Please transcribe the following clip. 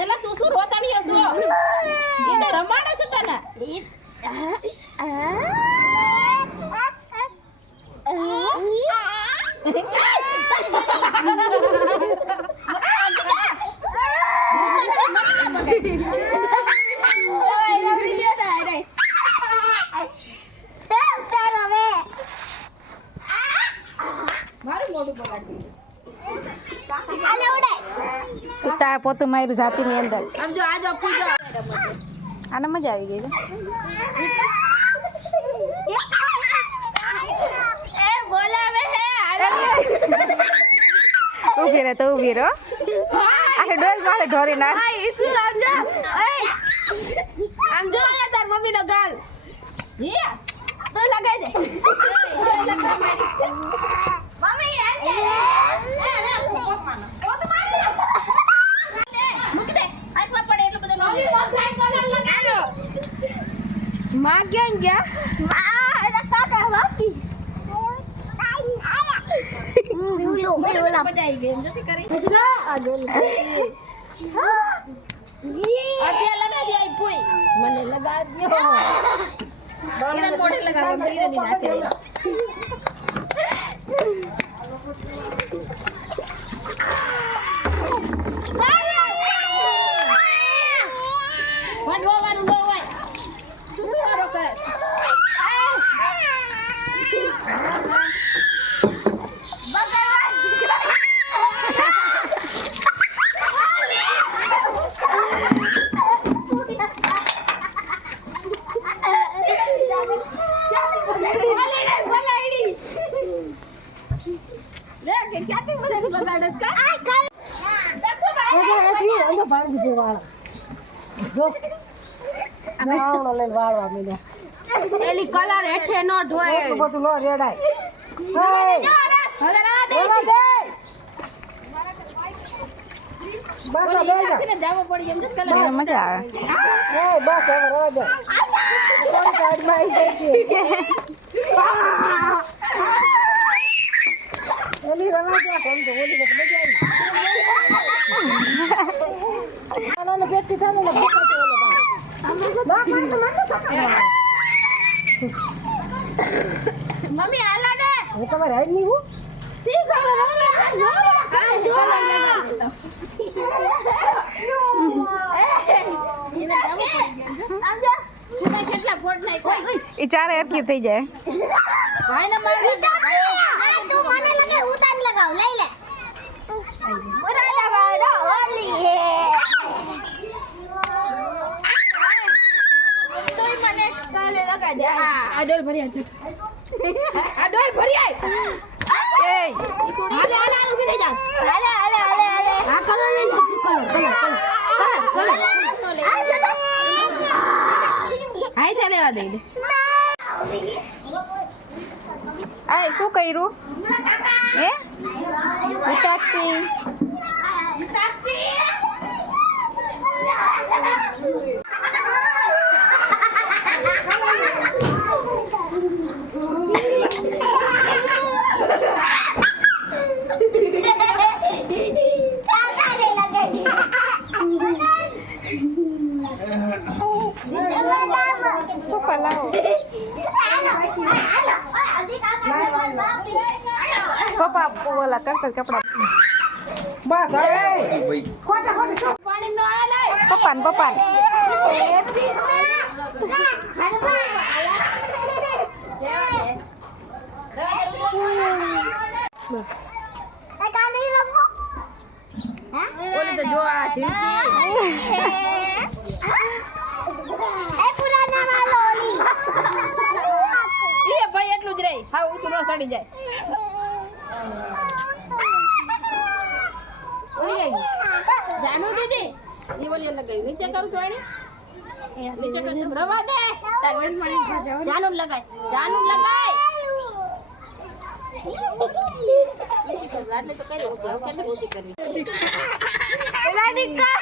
એલા તું શું રોતાડી હસો એને રમાડો છો તને મારું મોઢું બગાડી તા પોતું માર્યું જાતી ની અંદર આમ જો આજો પૂજો આને મજા આવી ગઈ એ બોલાવે હે ઊભી રહે તો ઊભી રહો આ ડોલ પાસે ઢોરી નાખ શું સમજો આમ જો તાર મમ્મી નો ગાલ હે તો લગાઈ દે મમ્મી આને એ ના પોત માનો પોત મારી મૂકી દે આઈ પર પડે એટલું બધું મમ્મી પોત કલર લગાડો માં ક્યાં ગયા માં એના કાકા બાકી ઓલા બજાઈ ગઈ એમ જતી કરી આ ગોલ અત્યારે લગા દે આઈ પોઈ મને લગા દ્યો એના મોઢે લગાવો બીરે દી નાખે વન રોવાનું નો હોય તું શું હારો કરે એલી કલર હેઠે નો ઢોય બધું લો રેડાય જાવો પડી એમ જ કલર મજા આવે બસ હવે રવા દે કાર્ડમાં આવી જાય છે ઓલી રવા દે કોણ તો ઓલી મજા આવી આનો પેટી થાને ને બકા તો ઓલો મમ્મી આલા દે હું તમારે હાઈ નહીં હું સી ખબર કેટલા ફોટ નાખ્યો એ ચારે હરકી થઈ જાય ભાઈ ને માર તું મને લગે હું તને લગાવ લઈ લે બોલા લગાવ ઓલી હે તોય મને કાલે લગાઈ દે આ ડોલ ભરી આજો આ ડોલ ભરી આય એ હાલે હાલે ઊભી રહી જા હાલે હાલે હાલે હાલે આ કલર લઈ લે કલર હાઈ ચાલે આ દે આય શું કર્યું હે ઉતાક્ષી પપ્પા બોલા કરતા કપડા બસ હવે ખોટા ખોટા પાણી નો આલે પપ્પા ને પપ્પા ઓલી તો જો આ ઝીણકી એ પુરાના વાલો ઓલી એ ભાઈ એટલું જ રહી હા ઊંચું ન સડી જાય જાનુ દીદી એ ઓલી લગાવી નીચે કરું છો એને નીચે કર રવા દે તાર વેન પાણી જાનુ લગાય એટલે તો કરી ઓકે કેટલી ઓછી કરી રાધિકા